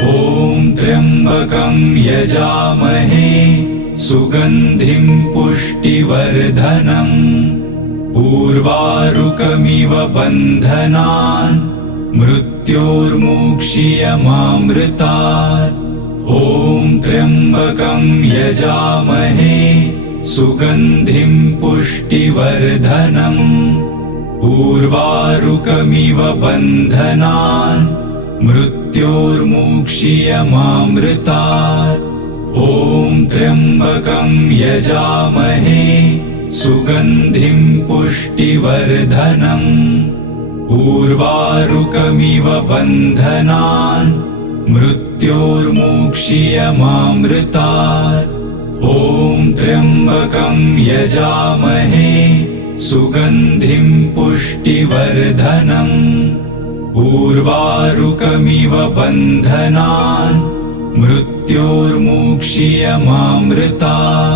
ॐ त्र्यम्बकं यजामहे सुगन्धिं पुष्टिवर्धनम् उर्वारुकमिव बन्धनान् मृत्योर्मुक्षीयमामृतात्। ॐ त्र्यम्बकं यजामहे सुगन्धिं पुष्टिवर्धनम् उर्वारुकमिव बन्धनान् मृत्योर्मुक्षीयमामृतात्। ॐ त्र्यम्बकं यजामहे सुगन्धिं पुष्टिवर्धनम् उर्वारुकमिव बन्धनान् मृत्योर्मुक्षीयमामृतात्। ॐ त्र्यम्बकं यजामहे सुगन्धिं पुष्टिवर्धनम् उर्वारुकमिव बन्धनान् मृत्योर्मुक्षीयमामृतात्।